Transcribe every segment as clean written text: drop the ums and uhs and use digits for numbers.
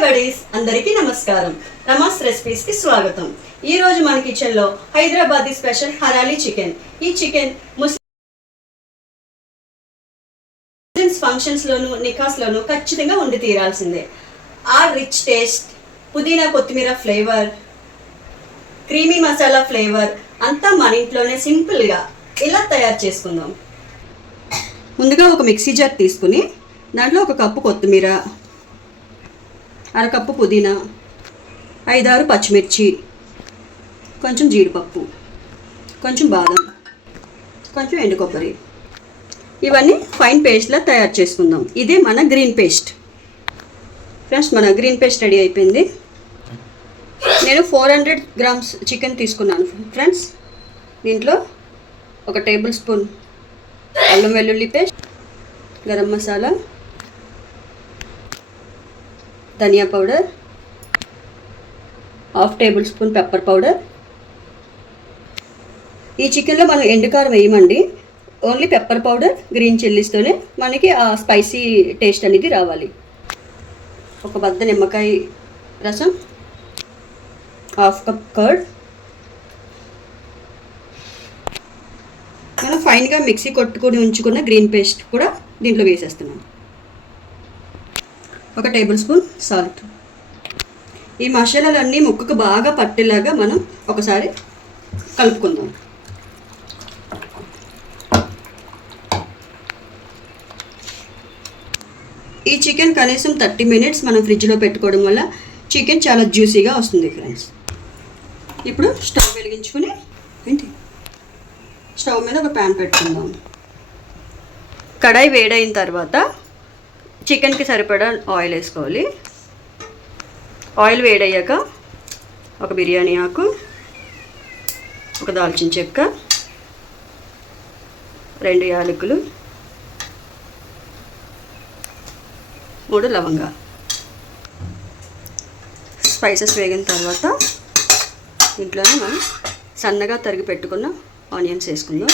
Hi buddies, అందరికీ నమస్కారం. Rama's recipes కి స్వాగతం. ఈ రోజు మన కిచెన్ లో హైదరాబాదీ స్పెషల్ హరాలీ చికెన్. ఈ చికెన్ ముస్లిమ్స్ ఫంక్షన్స్ లోను, నికాస్ లోను ఖచ్చితంగా ఉండి తీరాల్సిందే. ఆ రిచ్ టేస్ట్, పుదీనా కొత్తిమీర ఫ్లేవర్, క్రీమీ మసాలా ఫ్లేవర్ అంతా మన ఇంట్లోనే సింపుల్ గా ఇలా తయారు చేసుకుందాం. ముందుగా ఒక మిక్సీ జార్ తీసుకుని దాంట్లో ఒక కప్పు కొత్తిమీర, అరకప్పు పుదీనా, 5-6 పచ్చిమిర్చి, కొంచెం జీడిపప్పు, కొంచెం బాదం, కొంచెం ఎండు కొబ్బరి, ఇవన్నీ ఫైన్ పేస్ట్లా తయారు చేసుకుందాం. ఇదే మన గ్రీన్ పేస్ట్. ఫ్రెండ్స్, మన గ్రీన్ పేస్ట్ రెడీ అయిపోయింది. నేను 400 గ్రామ్స్ చికెన్ తీసుకున్నాను ఫ్రెండ్స్. దీంట్లో 1 టేబుల్ స్పూన్ అల్లం వెల్లుల్లి paste, garam masala, dhania powder, 1/2 tablespoon pepper powder. ఈ చికెన్లో మనం ఎండుకారం వేయమండి, ఓన్లీ పెప్పర్ పౌడర్, గ్రీన్ చిల్లీస్తోనే మనకి ఆ స్పైసీ టేస్ట్ అనేది రావాలి. 1 బద్ద నిమ్మకాయ రసం, 1/2 కప్ కర్డ్. మనం ఫైన్గా మిక్సీ కొట్టుకొని ఉంచుకున్న గ్రీన్ పేస్ట్ కూడా దీంట్లో వేసేస్తున్నాం. 1 టేబుల్ స్పూన్ సాల్ట్. ఈ మసాలాలన్నీ ముక్కకు బాగా పట్టేలాగా మనం ఒకసారి కలుపుకుందాం. ఈ చికెన్ కనీసం 30 మినిట్స్ మనం ఫ్రిడ్జ్లో పెట్టుకోవడం వల్ల చికెన్ చాలా జ్యూసీగా వస్తుంది ఫ్రెండ్స్. ఇప్పుడు స్టవ్ వెలిగించుకుని స్టవ్ మీద ఒక ప్యాన్ పెట్టుకుందాం. కడాయి వేడైన తర్వాత చికెన్కి సరిపడా ఆయిల్ వేసుకోవాలి. ఆయిల్ వేడయ్యాక 1 బిర్యానీ ఆకు, 1 దాల్చిన చెక్క, 2 యాలకులు, 3 లవంగా. స్పైసెస్ వేగిన తర్వాత ఇంట్లోనే మనం సన్నగా తరిగి పెట్టుకున్న ఆనియన్స్ వేసుకుందాం.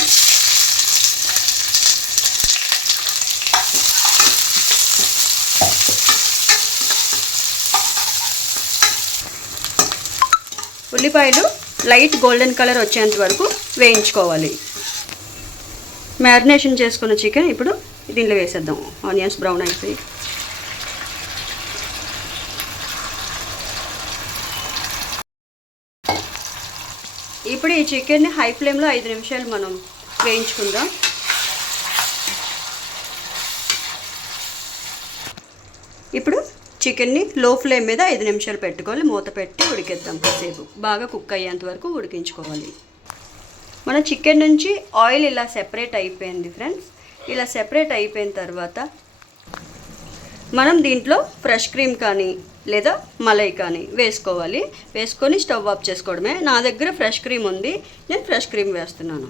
ఉల్లిపాయలు లైట్ గోల్డెన్ కలర్ వచ్చేంత వరకు వేయించుకోవాలి. మ్యారినేషన్ చేసుకున్న చికెన్ ఇప్పుడు దీంట్లో వేసేద్దాం. ఆనియన్స్ బ్రౌన్ అయిపోయి ఇప్పుడు ఈ చికెన్ని హై ఫ్లేమ్లో 5 నిమిషాలు మనం వేయించుకుందాం. ఇప్పుడు చికెన్ని లో ఫ్లేమ్ మీద 5 నిమిషాలు పెట్టుకోవాలి. మూత పెట్టి ఉడికేద్దాం. కాసేపు బాగా కుక్ అయ్యేంత వరకు ఉడికించుకోవాలి. మన చికెన్ నుంచి ఆయిల్ ఇలా సెపరేట్ అయిపోయింది ఫ్రెండ్స్. ఇలా సెపరేట్ అయిపోయిన తర్వాత మనం దీంట్లో ఫ్రెష్ క్రీమ్ కానీ లేదా మలై కానీ వేసుకోవాలి. వేసుకొని స్టవ్ ఆఫ్ చేసుకోవడమే. నా దగ్గర ఫ్రెష్ క్రీమ్ ఉంది, నేను ఫ్రెష్ క్రీమ్ వేస్తున్నాను.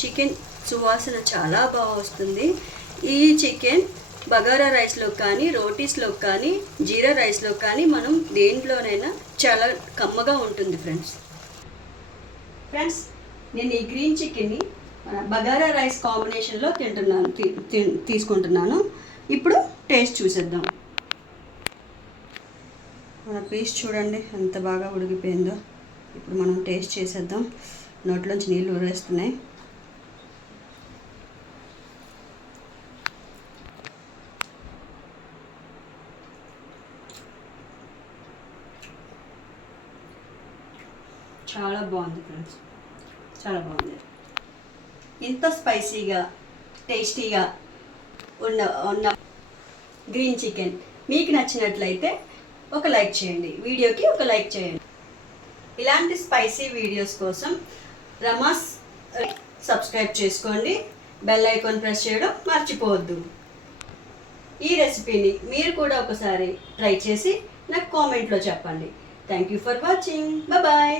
చికెన్ సువాసన చాలా బాగా వస్తుంది. ఈ చికెన్ బగారా రైస్లో కానీ, రోటీస్లో కానీ, జీరా రైస్లో కానీ మనం దేంట్లోనైనా చాలా కమ్మగా ఉంటుంది ఫ్రెండ్స్. నేను ఈ గ్రీన్ చికెన్ని బగారా రైస్ కాంబినేషన్లో తీసుకుంటున్నాను. ఇప్పుడు టేస్ట్ చూసేద్దాం. మన పీస్ చూడండి ఎంత బాగా ఉడికిపోయిందో. ఇప్పుడు మనం టేస్ట్ చేసేద్దాం. నోట్లోంచి నీళ్ళు ఊరేస్తున్నాయి. చాలా బాగుంది ఫ్రెండ్స్, చాలా బాగుంది. ఇంత స్పైసీగా టేస్టీగా ఉన్న గ్రీన్ చికెన్ మీకు నచ్చినట్లయితే ఒక లైక్ చేయండి, వీడియోకి ఒక లైక్ చేయండి. ఇలాంటి స్పైసీ వీడియోస్ కోసం రమాస్ సబ్స్క్రైబ్ చేసుకోండి. బెల్ ఐకాన్ ప్రెస్ చేయడం మర్చిపోవద్దు. ఈ రెసిపీని మీరు కూడా ఒకసారి ట్రై చేసి నాకు కామెంట్లో చెప్పండి. Thank you for watching. Bye.